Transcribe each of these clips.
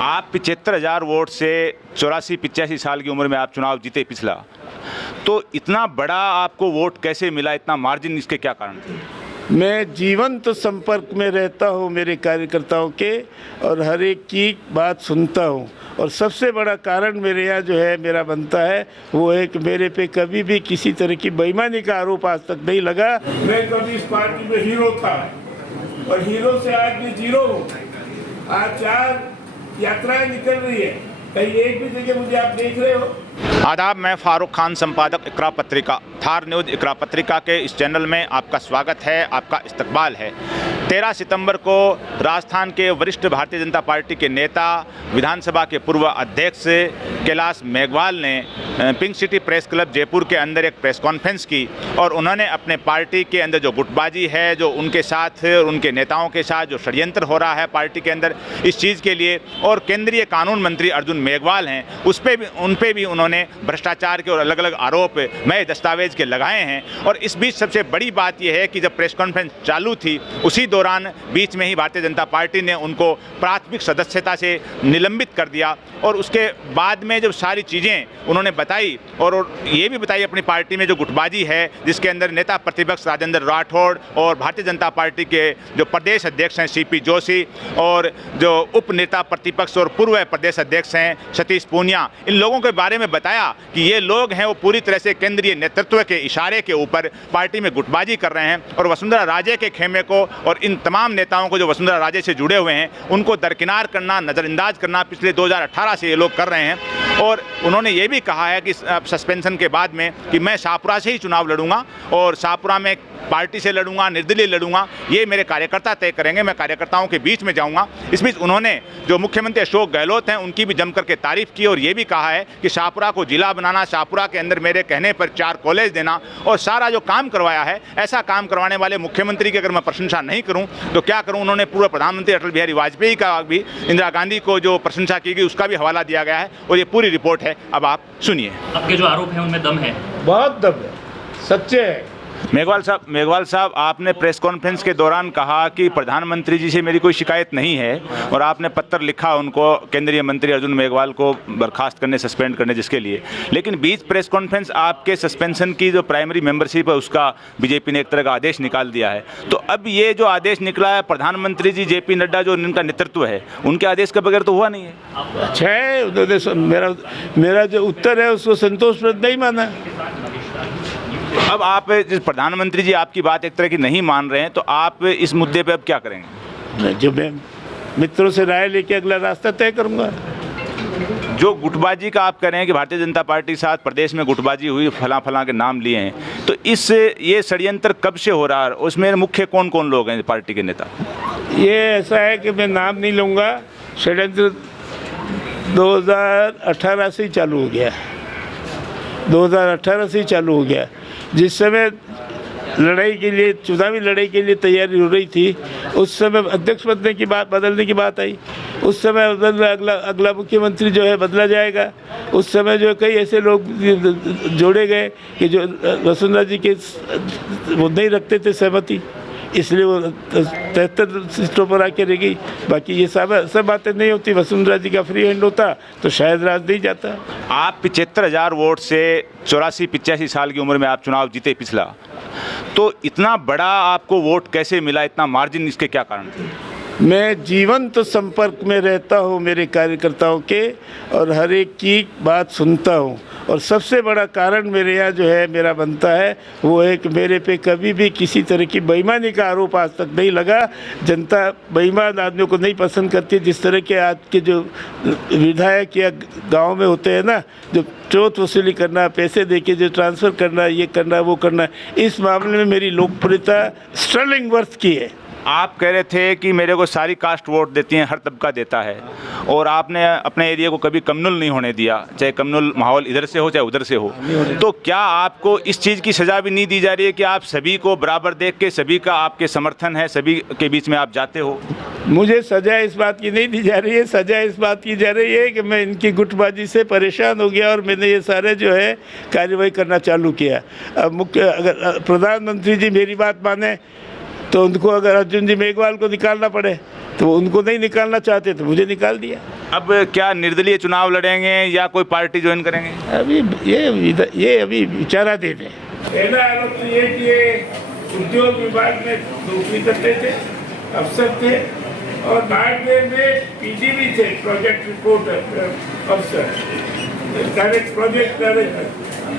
आप 75,000 वोट से 84-85 साल की उम्र में आप चुनाव जीते पिछला, तो इतना बड़ा आपको वोट कैसे मिला, इतना मार्जिन, इसके क्या कारण थे? मैं जीवंत संपर्क में रहता हूँ मेरे कार्यकर्ताओं के, और हर एक की बात सुनता हूँ। और सबसे बड़ा कारण मेरे यहाँ जो है मेरा बनता है वो है कि मेरे पे कभी भी किसी तरह की बेईमानी का आरोप आज तक नहीं लगा। मैं कभी इस पार्टी में हीरो था और हीरो से आज मैं जीरो हूँ। आज 4 यात्राएं निकल रही है, कहीं एक भी जगह मुझे आप देख रहे हो? आदाब, मैं फारूक खान, संपादक इकरा पत्रिका, थार न्यूज़ इकरा पत्रिका के इस चैनल में आपका स्वागत है, आपका इस्तकबाल है। 13 सितंबर को राजस्थान के वरिष्ठ भारतीय जनता पार्टी के नेता, विधानसभा के पूर्व अध्यक्ष कैलाश मेघवाल ने pink city press club Jaipur के अंदर एक प्रेस कॉन्फ्रेंस की और उन्होंने अपने पार्टी के अंदर जो गुटबाजी है, जो उनके साथ और उनके नेताओं के साथ जो षड्यंत्र हो रहा है पार्टी के अंदर इस चीज़ के लिए, और केंद्रीय कानून मंत्री अर्जुन मेघवाल हैं उन पे भी उन्होंने भ्रष्टाचार के और अलग अलग आरोप नए दस्तावेज के लगाए हैं। और इस बीच सबसे बड़ी बात यह है कि जब प्रेस कॉन्फ्रेंस चालू थी उसी दौरान बीच में ही भारतीय जनता पार्टी ने उनको प्राथमिक सदस्यता से निलंबित कर दिया। और उसके बाद में जब सारी चीज़ें उन्होंने बताई और ये भी बताई अपनी पार्टी में जो गुटबाजी है, जिसके अंदर नेता प्रतिपक्ष राजेंद्र राठौड़ और भारतीय जनता पार्टी के जो प्रदेश अध्यक्ष हैं सीपी जोशी और जो उप नेता प्रतिपक्ष और पूर्व प्रदेश अध्यक्ष हैं सतीश पूनिया, इन लोगों के बारे में बताया कि ये लोग हैं वो पूरी तरह से केंद्रीय नेतृत्व के इशारे के ऊपर पार्टी में गुटबाजी कर रहे हैं और वसुंधरा राजे के खेमे को और इन तमाम नेताओं को जो वसुंधरा राजे से जुड़े हुए हैं उनको दरकिनार करना, नज़रअंदाज करना पिछले 2018 से ये लोग कर रहे हैं। और उन्होंने ये भी कहा है कि सस्पेंशन के बाद में कि मैं शाहपुरा से ही चुनाव लड़ूंगा और शाहपुरा में पार्टी से लड़ूंगा, निर्दलीय लड़ूंगा, ये मेरे कार्यकर्ता तय करेंगे, मैं कार्यकर्ताओं के बीच में जाऊंगा। इस बीच उन्होंने जो मुख्यमंत्री अशोक गहलोत हैं उनकी भी जमकर के तारीफ की और ये भी कहा है कि शाहपुरा को जिला बनाना, शाहपुरा के अंदर मेरे कहने पर 4 कॉलेज देना और सारा जो काम करवाया है, ऐसा काम करवाने वाले मुख्यमंत्री की अगर मैं प्रशंसा नहीं करूं तो क्या करूं। उन्होंने पूर्व प्रधानमंत्री अटल बिहारी वाजपेयी का भी, इंदिरा गांधी को जो प्रशंसा की गई उसका भी हवाला दिया गया है और ये पूरी रिपोर्ट है, अब आप सुनिए। आपके जो आरोप हैं उनमें दम है? बहुत दम है, सच्चे है। मेघवाल साहब, आपने प्रेस कॉन्फ्रेंस के दौरान कहा कि प्रधानमंत्री जी से मेरी कोई शिकायत नहीं है और आपने पत्र लिखा उनको, केंद्रीय मंत्री अर्जुन मेघवाल को बर्खास्त करने, सस्पेंड करने जिसके लिए, लेकिन बीच प्रेस कॉन्फ्रेंस आपके सस्पेंशन की जो प्राइमरी मेंबरशिप है उसका बीजेपी ने एक तरह का आदेश निकाल दिया है। तो अब ये जो आदेश निकला है, प्रधानमंत्री जी जेपी नड्डा जो इनका नेतृत्व है उनके आदेश के बगैर तो हुआ नहीं है। अच्छा है, उन्होंने मेरा जो उत्तर है उसको संतोषप्रद नहीं माना। अब आप जिस प्रधानमंत्री जी आपकी बात एक तरह की नहीं मान रहे हैं तो आप इस मुद्दे पे अब क्या करेंगे? जो मैं मित्रों से राय लेके अगला रास्ता तय करूंगा। जो गुटबाजी का आप कह रहे हैं कि भारतीय जनता पार्टी के साथ प्रदेश में गुटबाजी हुई, फला के नाम लिए हैं, तो ये षड्यंत्र कब से हो रहा है? उसमें मुख्य कौन कौन लोग हैं पार्टी के नेता? ये ऐसा है कि मैं नाम नहीं लूँगा। षड्यंत्र 2018 से ही चालू हो गया, 2018 से ही चालू हो गया। जिस समय लड़ाई के लिए, चुनावी लड़ाई के लिए तैयारी हो रही थी, उस समय अध्यक्ष बदलने की बात आई। उस समय अगला मुख्यमंत्री जो है बदला जाएगा। उस समय जो कई ऐसे लोग जोड़े गए कि जो वसुंधरा जी के वो नहीं रखते थे सहमति, इसलिए वो 73 सीटों पर आके रह गई। बाकी ये सब बातें नहीं होती। वसुंधरा जी का फ्री हैंड होता तो शायद राज नहीं जाता। आप 75,000 वोट से 84-85 साल की उम्र में आप चुनाव जीते पिछला, तो इतना बड़ा आपको वोट कैसे मिला, इतना मार्जिन, इसके क्या कारण थे? मैं जीवंत संपर्क में रहता हूँ मेरे कार्यकर्ताओं के, और हर एक की बात सुनता हूँ। और सबसे बड़ा कारण मेरे यहाँ जो है मेरा बनता है वो है कि मेरे पे कभी भी किसी तरह की बेईमानी का आरोप आज तक नहीं लगा। जनता बेईमान आदमियों को नहीं पसंद करती। जिस तरह के आज के जो विधायक या गांव में होते हैं ना, जो चोट वसूली करना, पैसे देके जो ट्रांसफ़र करना, ये करना वो करना, इस मामले में मेरी लोकप्रियता स्टर्लिंग वर्थ की है। आप कह रहे थे कि मेरे को सारी कास्ट वोट देती हैं, हर तबका देता है, और आपने अपने एरिया को कभी कम्युनल नहीं होने दिया, चाहे कम्युनल माहौल इधर से हो चाहे उधर से हो। तो क्या आपको इस चीज़ की सज़ा भी नहीं दी जा रही है कि आप सभी को बराबर देख के, सभी का आपके समर्थन है, सभी के बीच में आप जाते हो? मुझे सज़ा इस बात की नहीं दी जा रही है। सज़ा इस बात की जा रही है कि मैं इनकी गुटबाजी से परेशान हो गया और मैंने ये सारे जो है कार्रवाई करना चालू किया। अब अगर प्रधानमंत्री जी मेरी बात माने तो उनको, अगर अर्जुन जी मेघवाल को निकालना पड़े तो उनको नहीं निकालना चाहते तो मुझे निकाल दिया। अब क्या निर्दलीय चुनाव लड़ेंगे या कोई पार्टी ज्वाइन करेंगे? अभी ये अभी विचाराधीन है। पहला आरोप तो ये कि ये उद्योग विभाग में नौकरी करते थे, अफसर थे, और बाड़मेर में पीडीवी थे, प्रोजेक्ट रिपोर्ट अफसर, डायरेक्ट प्रोजेक्ट डायरेक्टर,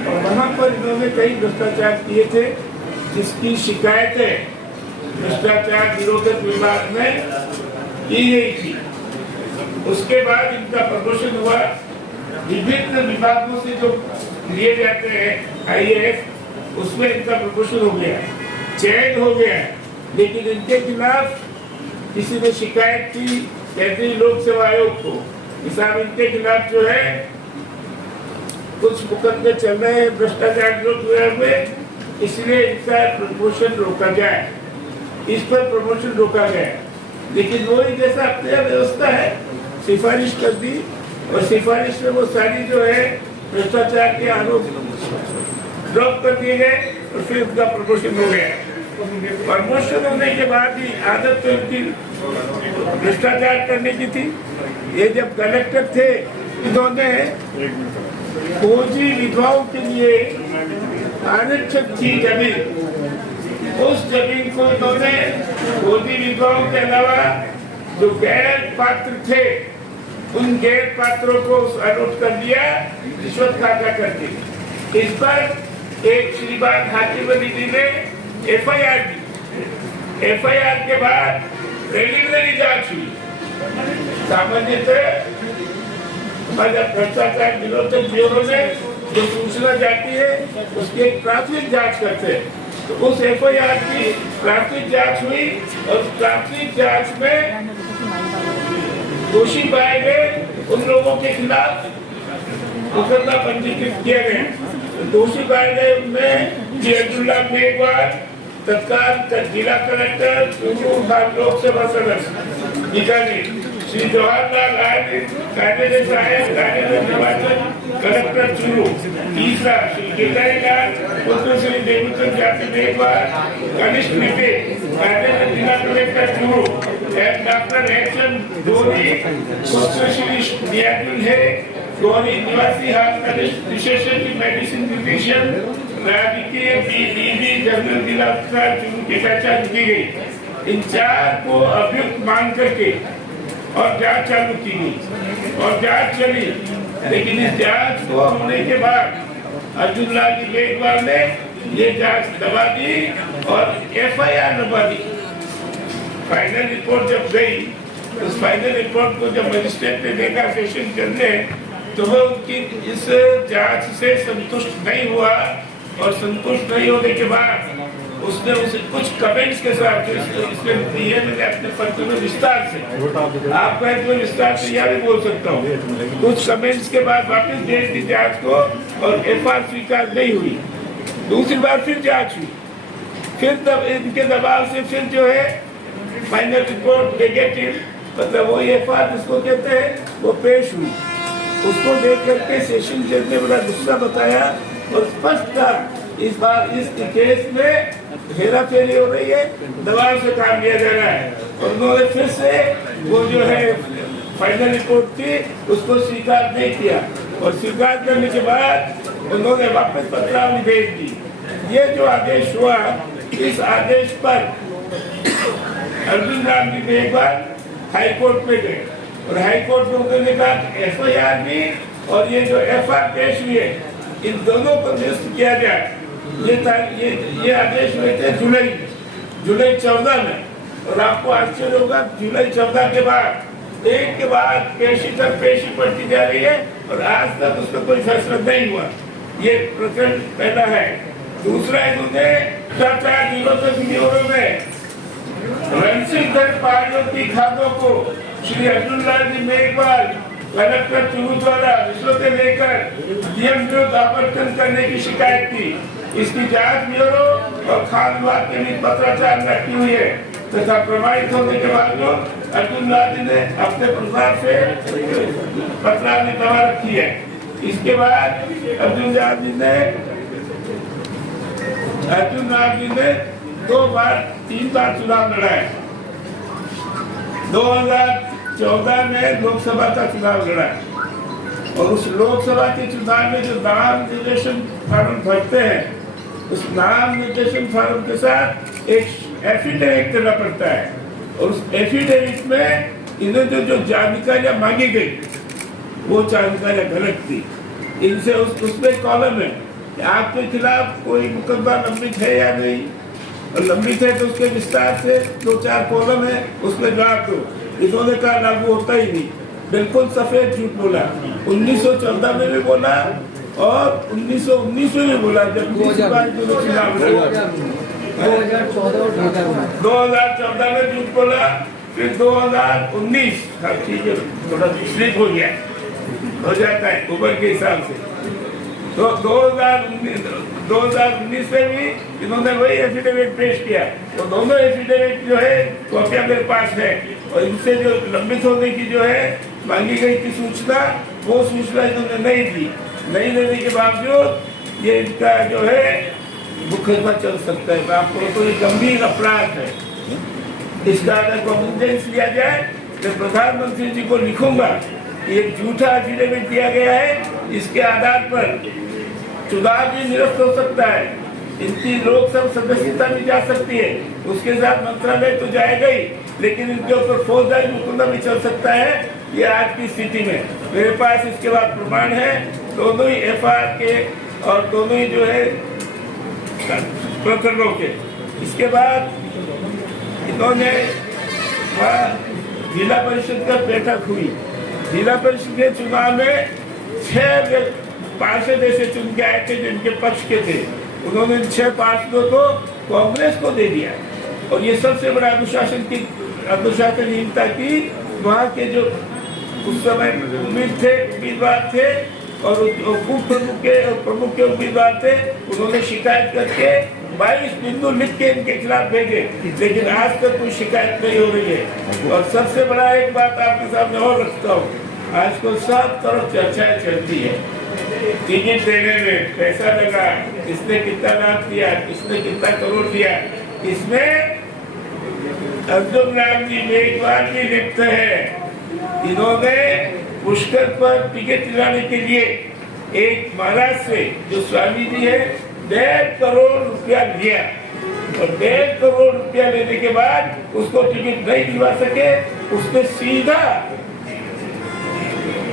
और वहाँ पर इन्होंने कई भ्रष्टाचार किए थे जिसकी शिकायतें भ्रष्टाचार निरोधक विभाग में की गई थी। उसके बाद इनका प्रमोशन हुआ। विभिन्न विभागों से जो लिए जाते हैं IAS, उसमें इनका प्रमोशन हो गया, चयन हो गया, लेकिन इनके खिलाफ किसी ने शिकायत की केंद्रीय लोक सेवा आयोग को, साहब इनके खिलाफ जो है कुछ मुकदमे चल रहे हैं भ्रष्टाचार में, इसलिए इनका प्रमोशन रोका जाए। इस पर प्रमोशन रोका गया, लेकिन वही जैसा अपने व्यवस्था है, सिफारिश कर दी, और सिफारिश में वो सारी जो है भ्रष्टाचार के आरोप ड्रॉप कर दिए गए, और फिर उनका प्रमोशन हो गया। प्रमोशन होने के बाद ही आदत तो इनकी भ्रष्टाचार करने की थी। ये जब कलेक्टर थे, इन्होंने फौजी विधवाओं के लिए आरक्षित थी जमीन, उस जमीन को इन्होंने फौजी विधवाओं के अलावा जो गैर पात्र थे, उन गैर पात्रों को अलॉट कर दिया रिश्वत खाता करके। इस पर एक श्रीमान हाकिम अली जी ने FIR दी। FIR के बाद प्रिलिमिनरी जांच हुई। सामान्यतः भ्रष्टाचार निरोधक ब्यूरो में जो सूचना जाती है उसकी एक प्राथमिक जांच करते हैं, तो उस FIR की प्राथमिक जांच हुई, और प्राथमिक जांच में दोषी पाए गए उन लोगों के खिलाफ मुकदमा पंजीकृत किया गया। दोषी पाए गए उनमें जी अब्दुल्ला मेघवाल, तत्काल जिला कलेक्टर लोक सेवा सदस्य बीकानेर, श्री जवाहरलाल कायदे साहेब निर्वाचन कलेक्टर चूरू, तीसरा श्री गिरधारीलाल पुत्र श्री देवचंद जाति मेघवाल, कनिष्ठ नितिन जिला collector Churu, doctor HM Dhoni पुत्र श्री नियाजुल है धोनी निवासी हाल विशेषज्ञ मेडिसिन फिजिशियन, राजकीय BDB जनरल जिला अस्पताल चूरू की पहचान की गई। इन 4 को अभियुक्त मान करके और जांच चालू की गई, और जांच चली, लेकिन इस जांच को होने के बाद अर्जुन लाल जी मेघवाल ने ये जांच दबा दी और FIR दबा दी। फाइनल रिपोर्ट जब गई, उस फाइनल रिपोर्ट को जब मजिस्ट्रेट ने देखा सेशन जज ने, तो वो उनकी इस जांच से संतुष्ट नहीं हुआ, और संतुष्ट नहीं होने के बाद उसने उसे कुछ कमेंट्स के साथ इसमें दिए, मैंने अपने पत्र में विस्तार से आप कहें तो विस्तार से यह भी बोल सकता हूँ। कुछ कमेंट्स के बाद वापस भेज दी जांच को, और FIR स्वीकार नहीं हुई। दूसरी बार फिर जांच हुई, फिर तब इनके दबाव से फिर जो है फाइनल रिपोर्ट नेगेटिव, मतलब वो FIR जिसको कहते हैं वो पेश हुई। उसको देख करके सेशन जज ने बड़ा गुस्सा बताया, और स्पष्ट था इस बार इस केस में हेरा फेरी हो रही है, दबाव से काम लिया जा रहा है, और उन्होंने फिर से वो जो है फाइनल रिपोर्ट थी उसको स्वीकार नहीं किया, और स्वीकार करने के बाद उन्होंने वापस पत्रावली भेज दी। ये जो आदेश हुआ, इस आदेश पर अर्जुन राम जी मेघवाल हाई कोर्ट में गए, और हाई कोर्ट में उन्होंने कहा FIR भी और ये जो FIR पेश हुई है, इन दोनों को निरस्त किया जाए। ये आदेश हुए थे जुलाई 14 में, और आपको आश्चर्य होगा जुलाई 14 के बाद एक के बाद पेशी तक पेशी पड़ती जा रही है, और आज तक उसका कोई फैसला नहीं हुआ। ये प्रकरण पहला है। दूसरा, इन्होंने भ्रष्टाचार निरोधक ब्यूरो में रंजित पहाड़ियों की खादों को श्री अर्जुन लाल जी मेघवाल कलेक्टर चूरू द्वारा रिश्वतें लेकर DM विरुद्ध आवर्तन करने की शिकायत थी। इसकी जांच ब्यूरो और खान विभाग के बीच पत्राचार रखी हुई है, तथा प्रमाणित होने के बावजूद अर्जुन लाल जी ने अपने प्रसार से पत्रावली दबा रखी है। इसके बाद अर्जुन लाल जी ने 3 बार चुनाव लड़ा है। 2014 में लोकसभा का चुनाव लड़ा और उस लोकसभा के चुनाव में जो नाम निर्देशन फॉर्म भरते हैं उस नाम निर्देशन फॉर्म के साथ एक एफिडेविट देना पड़ता है और उस एफिडेविट में इन्हें जो जानकारियां मांगी गई वो जानकारियां गलत थी। इनसे उसमें कॉलम है कि आपके खिलाफ कोई मुकदमा लंबित है या नहीं, और लंबित है तो उसके विस्तार से 2-4 कॉलम है उसमें जवाब दो। इन्होंने कहा लागू होता ही नहीं, बिल्कुल सफेद झूठ बोला। 1914 में भी बोला और 1919 में भी बोला जब 2014 में झूठ बोला, फिर 2019 ठीक है थोड़ा स्लिप हो गया, हो जाता है उम्र के हिसाब से। तो 2019 में भी इन्होंने वही एफिडेविट पेश किया। तो दोनों एफिडेविट जो है कॉपियां मेरे पास है और इनसे जो लंबित होने की जो है मांगी गई थी सूचना, वो सूचना इन्होंने नहीं दी। नहीं देने के बावजूद ये इनका जो है मुकदमा चल सकता है। आपको तो ये गंभीर अपराध है। इसका अगर कॉन्फिडेंस लिया जाए तो प्रधानमंत्री जी को लिखूंगा कि एक झूठा एफिडेविट दिया गया है, इसके आधार पर चुनाव भी निरस्त हो सकता है, इनकी लोकसभा सदस्यता भी जा सकती है, उसके साथ मंत्रालय तो जाएगा ही, लेकिन इनके ऊपर फौजदारी मुकदमा भी चल सकता है। ये आज की स्थिति में मेरे पास इसके बाद प्रमाण है, दोनों ही एफआईआर के और दोनों ही जो है प्रकरणों के। इसके बाद इन्होंने जिला परिषद का बैठक हुई। जिला परिषद के चुनाव में 6 पार्षद ऐसे चुन के आए थे जो इनके पक्ष के थे। उन्होंने 6 पार्षदों को कांग्रेस को दे दिया और ये सबसे बड़ा अनुशासनहीनता की। वहाँ के जो उस समय उम्मीदवार थे और उप प्रमुख के उम्मीदवार थे, उन्होंने शिकायत करके 22 बिंदु लिख के इनके खिलाफ भेजे, लेकिन आज तक कोई शिकायत नहीं हो रही है। और सबसे बड़ा एक बात आपके सामने और रखता हूँ, आज को सब तरफ चर्चाएं चलती है, टिकट देने में पैसा लगा, इसने कितना लाभ दिया, इसने कितना करोड़ दिया। इसमें अर्जुन राम जी मेघवाल भी लिप्त है। इन्होंने पुष्कर पर टिकट दिलाने के लिए एक महाराज से जो स्वामी जी है 1.5 करोड़ रुपया लिया और 1.5 करोड़ रुपया लेने के बाद उसको टिकट नहीं दिलवा सके। उसने सीधा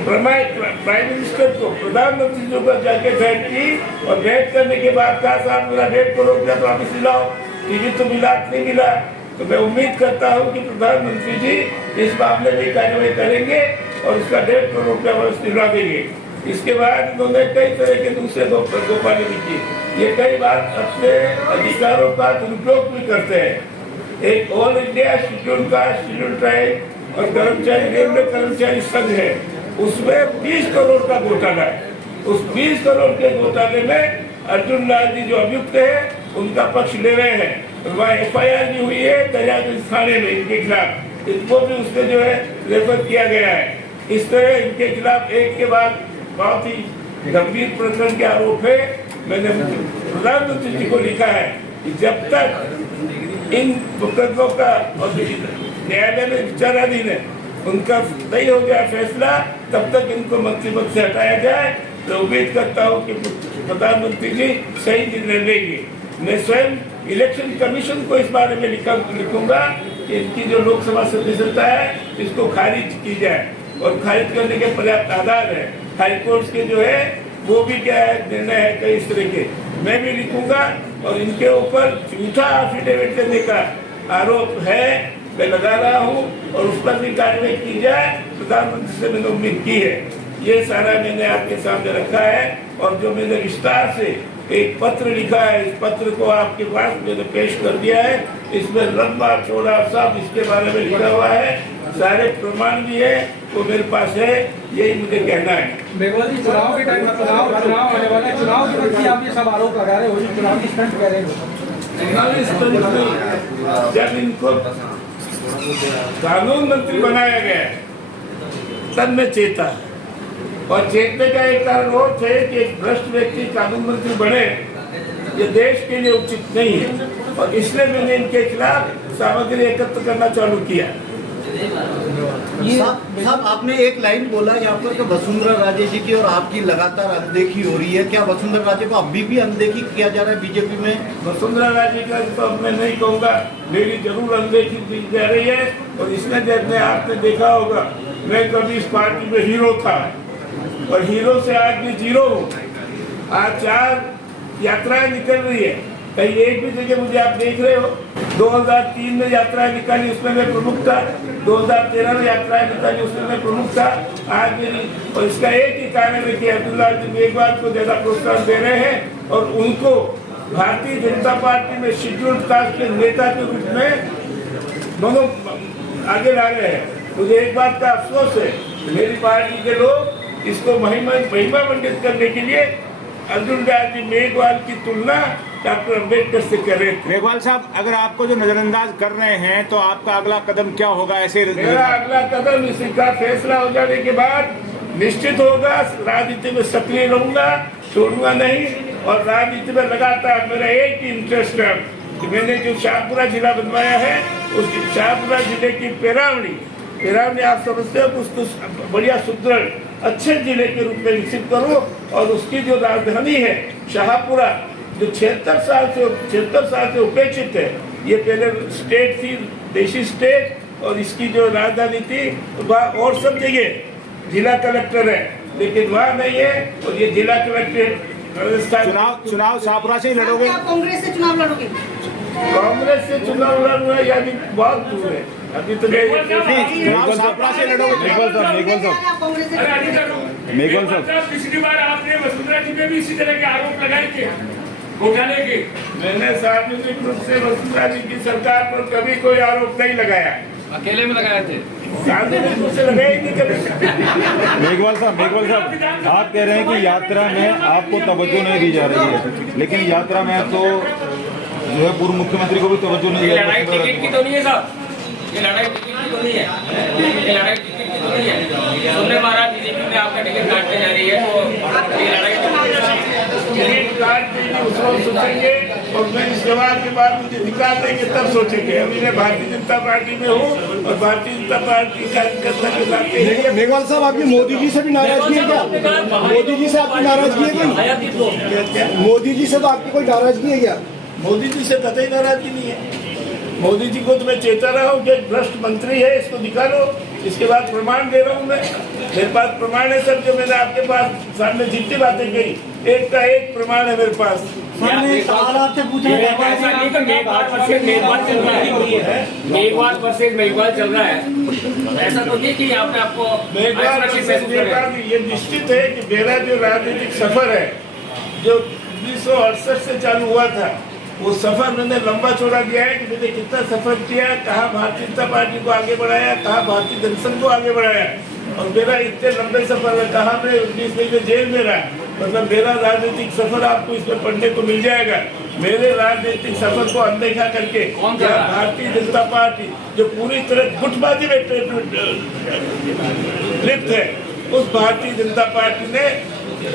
प्राइम मिनिस्टर को, प्रधानमंत्री जी को जाके भेंट की और भेंट करने के बाद कहा साहब मेरा 1.5 करोड़ रुपया तो वापस दिलाओ, टिकट तो मिला नहीं मिला। तो मैं उम्मीद करता हूँ कि प्रधानमंत्री जी इस मामले में कार्रवाई करेंगे और इसका 1.5 करोड़ रुपया वापस दिलवा देंगे। इसके बाद इन्होंने कई तरह के दूसरे गोपाली भी की। ये कई बार अपने अधिकारों का दुरुपयोग भी करते हैं। एक all India schedule caste schedule tribe और कर्मचारी संघ है, उसमें 20 करोड़ का घोटाला है। उस 20 करोड़ के घोटाले में अर्जुन लाल जी जो अभियुक्त है उनका पक्ष ले रहे हैं। वहाँ एफआईआर भी हुई है दरियागंज थाने में इनके खिलाफ, इनको भी उसने जो है रेफर किया गया है। इस तरह इनके खिलाफ एक के बाद बहुत ही गंभीर प्रकरण के आरोप है। मैंने प्रधानमंत्री जी को लिखा है कि जब तक इन मुकदमों का और न्यायालय में विचाराधीन है उनका नहीं हो गया फैसला, तब तक इनको मंत्री पद से हटाया जाए। तो उम्मीद करता हूँ कि प्रधानमंत्री जी सही निर्णय लेंगे। मैं स्वयं इलेक्शन कमीशन को इस बारे में लिखूंगा कि इनकी जो लोकसभा सदस्यता है इसको खारिज की जाए और खारिज करने के पर्याप्त आधार है। हाईकोर्ट के जो है वो भी क्या है निर्णय है कई इस तरह के, मैं भी लिखूंगा और इनके ऊपर झूठा एफिडेविट देने का आरोप है, मैं लगा रहा हूँ और उस पर भी कार्रवाई की जाए। प्रधानमंत्री से मैंने उम्मीद की है। ये सारा मैंने आपके सामने रखा है और जो मैंने विस्तार से एक पत्र लिखा है, इस पत्र को आपके पास मैंने पेश कर दिया है। इसमें लंबा चौड़ा सब इसके बारे में लिखा हुआ है, सारे प्रमाण भी है, वो मेरे पास है। यही मुझे कहना है। मेघवाल जी, चुनाव के टाइम में चुनाव आने वाला है, चुनाव के वक्त आप ये सब आरोप लगा रहे हो, चुनाव की स्टंट कह रहे हो। चुनावी स्टंट में जब इनको कानून मंत्री बनाया गया तब मैं चेता, और चेतने का एक कारण और थे कि एक भ्रष्ट व्यक्ति कानून मंत्री बने, ये देश के लिए उचित नहीं है, और इसलिए मैंने इनके खिलाफ सामग्री एकत्र करना चालू किया। साहब आपने एक लाइन बोला यहाँ पर कि वसुंधरा राजे जी की और आपकी लगातार अनदेखी हो रही है। क्या वसुंधरा राजे को अभी भी अनदेखी किया जा रहा है बीजेपी में? वसुंधरा राजे का तो अब मैं नहीं कहूँगा, मेरी जरूर अनदेखी की जा रही है। और इसमें जैसे आपने देखा होगा, मैं कभी इस पार्टी में हीरो था और हीरो से आज भी जीरो हूँ। आज 4 यात्राएं निकल रही है, कहीं एक भी जगह मुझे आप देख रहे हो। 2003 में यात्राएं निकाली, उसमें मैं प्रमुख था। 2013 में यात्राएं निकाली, उसमें मैं प्रमुख था। आज मेरी, और इसका एक ही कारण है कि अब्दुल्ला जी मेघवाल को ज्यादा प्रोत्साहन दे रहे हैं और उनको भारतीय जनता पार्टी में शेड्यूल्ड कास्ट के नेता के रूप में दोनों आगे ला रहे हैं। मुझे एक बात का अफसोस है, मेरी पार्टी के लोग इसको महिमा मंडित करने के लिए अब्दुल्ला जी मेघवाल की तुलना डॉक्टर अम्बेडकर से कर रहे थे। मेघवाल साहब, अगर आपको जो नजरअंदाज कर रहे हैं तो आपका अगला कदम क्या होगा? ऐसे मेरा अगला कदम इसी का फैसला हो जाने के बाद निश्चित होगा। राजनीति में सक्रिय रहूंगा, छोड़ूंगा नहीं। और राजनीति में लगातार मेरा एक ही इंटरेस्ट है कि मैंने जो शाहपुरा जिला बनवाया है, उस शाहपुरा जिले की पेरावनी आप समझते हो, उसको बढ़िया सुदृढ़ अच्छे जिले के रूप में विकसित करूं। और उसकी जो राजधानी है शाहपुरा, जो 76 साल से उपेक्षित है, ये पहले स्टेट थी, देशी स्टेट, और इसकी जो राजधानी थी वह और सब जगह जिला कलेक्टर है, लेकिन वहाँ नहीं है। और ये जिला कलेक्टर चुनाव शाहपुरा से ही लड़ोगे? कांग्रेस से चुनाव लड़ोगे? कांग्रेस से चुनाव लड़ना यानी बहुत दूर है। अभी तो चुनाव शाहपुरा से लड़ोगे? मेघवाल साहब, पिछली बार आपने वसुंधरा जी पे भी इसी तरह के आरोप लगाए थे घोटाले के। मैंने सार्वजनिक रूप से वसुंधरा जी की सरकार पर कभी कोई आरोप नहीं लगाया। अकेले में लगाए थे? सार्वजनिक रूप से लगाया ही नहीं कभी। मेघवाल साहब, आप कह रहे हैं कि यात्रा में आपको तवज्जो नहीं दी जा रही है, लेकिन यात्रा में तो जो है पूर्व मुख्यमंत्री को भी तवज्जो नहीं दी जा रही है। लड़ाई टिकट की तो नहीं है साहब, ये लड़ाई टिकट की तो नहीं है, ये लड़ाई टिकट की तो नहीं है। सुनने महाराज बीजेपी में आपका टिकट काटने जा रही है, तो ये लड़ाई उस वक्त सोचेंगे और मैं इस जवाब के बाद मुझे निकाल देंगे तब सोचेंगे। अभी मैं भारतीय जनता पार्टी में हूँ और भारतीय जनता पार्टी कार्यकर्ता के साथ। मेघवाल साहब, आपकी मोदी जी से भी नाराजगी है क्या? मोदी जी से आपकी नाराजगी है कोई? मोदी जी से तो आपकी कोई नाराजगी है क्या? मोदी जी से कतई नाराजगी नहीं है। मोदी जी को तो मैं चेता रहा हूँ कि भ्रष्ट मंत्री है, इसको निकालो। इसके बाद प्रमाण दे रहा हूँ मैं, मेरे पास प्रमाण है सर, जो मैंने आपके पास सामने जितनी बातें कही, एक का एक प्रमाण है मेरे पास। मेघवाल चल रहा है, ऐसा तो नहीं कि आपने आपको ये निश्चित है कि मेरा जो राजनीतिक सफर है, जो 1968 से चालू हुआ था, वो सफर मैंने लंबा चौड़ा किया है कि मैंने कितना सफर किया, कहाँ भारतीय जनता पार्टी को आगे बढ़ाया, कहाँ भारतीय जनसंघ को आगे बढ़ाया। और मेरा इतने लंबे सफर में कहाँ मैं 19 महीने जेल में रहा, मतलब मेरा राजनीतिक सफर आपको इसमें पढ़ने को मिल जाएगा। मेरे राजनीतिक सफर को अनदेखा करके भारतीय जनता पार्टी जो पूरी तरह गुटबाजी में लिप्त है, उस भारतीय जनता पार्टी ने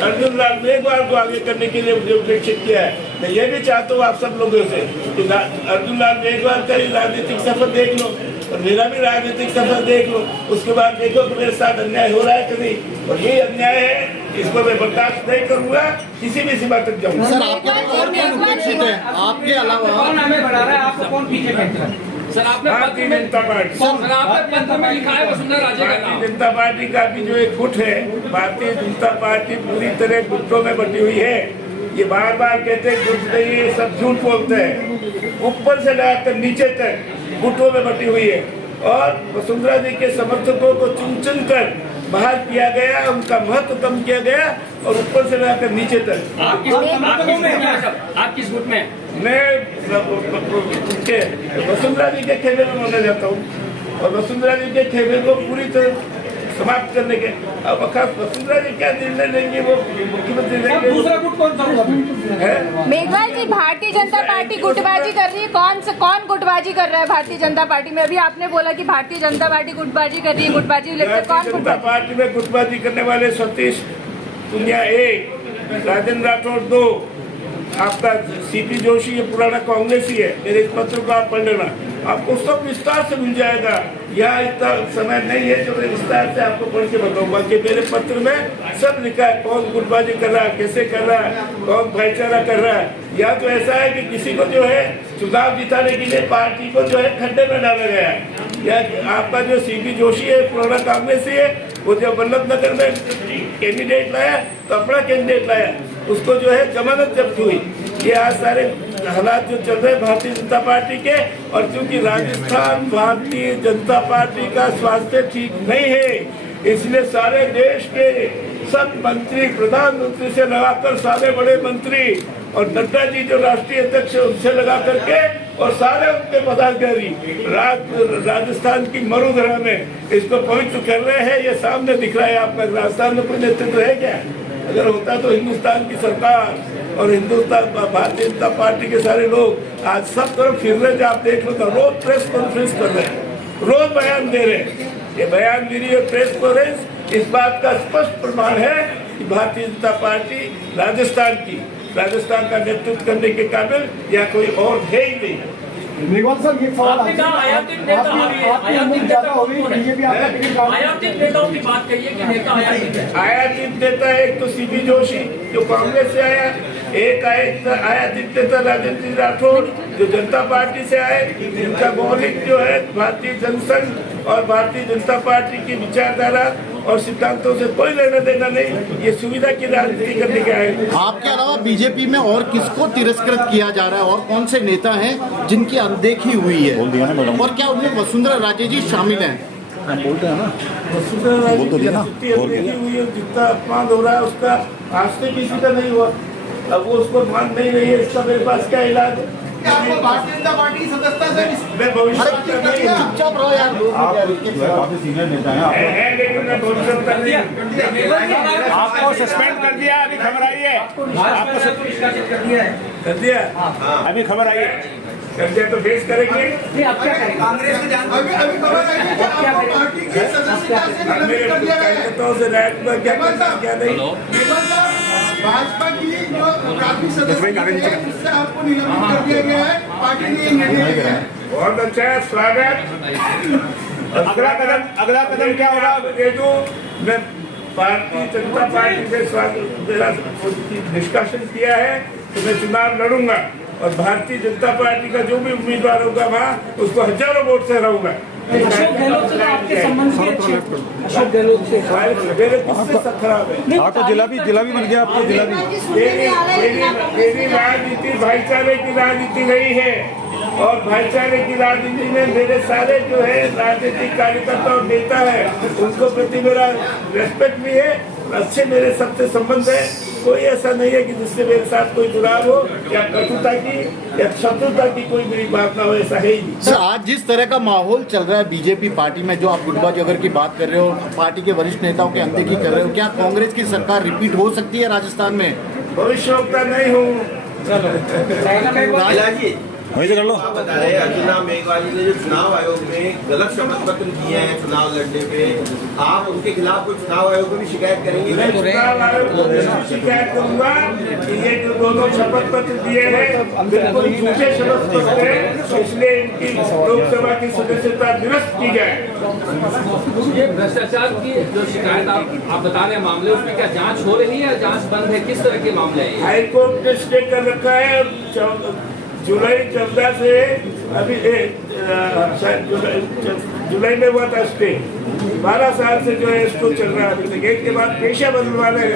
अर्जुन लाल मेघवाल को आगे करने के लिए मुझे उपेक्षित किया है। मैं ये भी चाहता हूँ आप सब लोगों से कि अर्जुन लाल मेघवाल का राजनीतिक सफर देख लो और मेरा भी राजनीतिक सफर देख लो, उसके बाद देखो कि मेरे साथ अन्याय हो रहा है कि नहीं। और ये अन्याय है, इसको मैं बर्दाश्त नहीं करूँगा, किसी भी सीमा तक जाऊँगा। सर, आपके और कौन उपेक्षित है आपके अलावा? कौन हमें बढ़ा रहा है, आपको कौन पीछे खेलता है? सर, आपने भारतीय जनता पार्टी, पत्र में लिखा है वसुंधरा राजे का नाम। भारतीय जनता पार्टी का भी जो एक गुट है, भारतीय जनता पार्टी पूरी तरह गुटों में बटी हुई है। ये बार बार कहते हैं गुट नहीं, ये सब झूठ बोलते हैं। ऊपर से लेकर नीचे तक गुटों में बटी हुई है और वसुंधरा जी के समर्थकों को चुन चुन कर बाहर किया गया, उनका महत्व कम किया गया और ऊपर से लेकर नीचे तक। आप किस गुट में? मैं वसुंधरा जी के खेमे में माना जाता हूँ और वसुंधरा जी के खेमे को पूरी तरह समाप्त करने के। अब वसुंधरा जी क्या निर्णय लेंगे वो मुख्यमंत्री लेंगे। दूसरा गुट कौन सा है? मेघवाल जी, भारतीय जनता पार्टी गुटबाजी कर रही है, कौन गुटबाजी कर रहा है भारतीय जनता पार्टी में? अभी आपने बोला कि भारतीय जनता पार्टी गुटबाजी कर रही है, गुटबाजी लेकर कौन जनता पार्टी में गुटबाजी करने वाले सतीश पुनिया 1, राजेंद्र राठौड़ 2, आपका सीपी जोशी ये पुराना कांग्रेसी है, मेरे इस पत्र को आप पढ़ लेना, आपको सब विस्तार से मिल जाएगा। यहाँ इतना समय नहीं है जो मैं विस्तार से आपको पढ़ के बताऊंगा कि मेरे पत्र में सब लिखा है, कौन गुटबाजी कर रहा है, कैसे कर रहा है, कौन भाईचारा कर रहा है। या तो ऐसा है कि किसी को जो है चुनाव जिताने के लिए पार्टी को जो है खड्डे में डाला गया है, या आपका जो सीपी जोशी है पुराना कांग्रेसी है, वो जब वल्लभ नगर में कैंडिडेट लाया तो अपना कैंडिडेट लाया, उसको जो है जमानत जब्त हुई। ये आज सारे हालात जो चल रहे हैं भारतीय जनता पार्टी के, और क्योंकि राजस्थान भारतीय जनता पार्टी का स्वास्थ्य ठीक नहीं है, इसलिए सारे देश के सब मंत्री, प्रधानमंत्री से लगाकर सारे बड़े मंत्री और नड्डा जी जो राष्ट्रीय अध्यक्ष है उनसे लगा करके और सारे उनके पदाधिकारी राजस्थान की मरुधरा में इसको पवित्र कर रहे हैं। ये सामने दिख रहा है आपका। राजस्थान में कोई नेतृत्व है क्या? अगर होता तो हिंदुस्तान की सरकार और हिंदुस्तान भारतीय जनता पार्टी के सारे लोग आज सब तरफ फिर रहे हैं। आप देख लो, रोज प्रेस कॉन्फ्रेंस कर रहे हैं, रोज बयान दे रहे हैं। ये बयान वीडियो प्रेस कॉन्फ्रेंस इस बात का स्पष्ट प्रमाण है कि भारतीय जनता पार्टी राजस्थान का नेतृत्व करने के काबिल या कोई और है ही नहीं। मेघवाल सर, ये सवाल आपने कहा आयातित नेता आयातित नेताओं की बात कही है कि नेता आयातित नेता एक तो सीपी जोशी जो कांग्रेस से आया, एक आयातित नेता राजेंद्र सिंह राठौड़ जो जनता पार्टी से आए, जिनका मौलिक जो है भारतीय जनसंघ और भारतीय जनता पार्टी की विचारधारा और सिद्धांतों से कोई लेना देना नहीं, ये सुविधा की राजनीति करने के आए। आपके अलावा बीजेपी में और किसको तिरस्कृत किया जा रहा है और कौन से नेता हैं जिनकी अनदेखी हुई है, और क्या उनमें वसुंधरा राजे जी शामिल हैं? वसुंधरा राजे की स्थिति अनदेखी हुई है, जितना अपमान हो रहा है उसका आज से किसी का नहीं हुआ। अब वो उसको मान नहीं रही है, इसका मेरे पास क्या इलाज है? भारतीय जनता पार्टी की सदस्यता से मैं भविष्य चुपचाप रहो यार, काफी सीनियर नेता हैं, लेकिन मैं भविष्य नहीं। आपको सस्पेंड कर दिया, अभी खबर आई है। आपको कर दिया, अभी खबर आई है। कर दिया तो फेस करेंगे। कांग्रेस के अभी खबर आई है कि आपको पार्टी की सदस्यता से निलंबित कर दिया गया है। कार्यकर्ताओं से रैंक में क्या नहीं। भाजपा की जो काफी सदस्य है उससे आपको निलंबित कर दिया गया है, पार्टी ने ये निर्णय लिया है। बहुत अच्छा है, स्वागत। अगला कदम क्या होगा? दे दूं मैं भारतीय जनता पार्टी से स्वागत मेरा निष्कासन किया है तो मैं चुनाव लड़ूंगा और भारतीय जनता पार्टी का जो भी उम्मीदवार होगा वहाँ उसको हजारों वोट से रहूंगा। अशोक गहलोत से आपके संबंध भी अच्छे, अशोक गहलोत से मेरे किससे सब खराब है? आपको जिला भी बन गया, आपको जिला भी। मेरी राजनीति भाईचारे की राजनीति नहीं है, और भाईचारे की राजनीति में मेरे सारे जो है राजनीतिक कार्यकर्ता और नेता है उनको प्रति मेरा रेस्पेक्ट भी है, अच्छे मेरे सबसे संबंध है। कोई ऐसा नहीं है कि जिससे मेरे साथ कोई जुड़ाव हो या कटुता की या शत्रुता की कोई मेरी भावना हो, ऐसा है ही नहीं। सर, आज जिस तरह का माहौल चल रहा है बीजेपी पार्टी में, जो आप गुटबाजी अगर की बात कर रहे हो, पार्टी के वरिष्ठ नेताओं की अनदेखी कर रहे हो, क्या कांग्रेस की सरकार रिपीट हो सकती है राजस्थान में? भविष्यवक्ता नहीं हूँ। वही से कर लो। आप बता रहे हैं अर्जुना मेघवाल जी ने जो चुनाव आयोग में गलत शपथ पत्र दिए हैं चुनाव लड़ने पे, आप उनके खिलाफ कोई चुनाव आयोग को भी शिकायत करेंगे? मैं चुनाव आयोग को शिकायत करूंगा कि ये जो दोनों शपथ पत्र दिए हैं बिल्कुल झूठे शपथ पत्र हैं, इसलिए इनकी लोकसभा की सदस्यता निरस्त की जाए। ये भ्रष्टाचार की जो शिकायत आप बता रहे हैं मामले, उसमें क्या जांच हो रही है, जांच बंद है, किस तरह के मामले हैं? हाईकोर्ट ने स्टे कर रखा है, जुलाई 14 से अभी जुलाई में हुआ था स्टे, 12 साल से जो है इसको चल रहा है अभी तक। एक के बाद पेशा बदलवाना है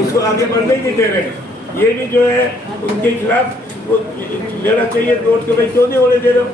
उसको आगे बढ़ने नहीं दे रहे। ये भी जो है उनके खिलाफ लेना चाहिए कोर्ट के, भाई क्यों नहीं होने दे रहे हो?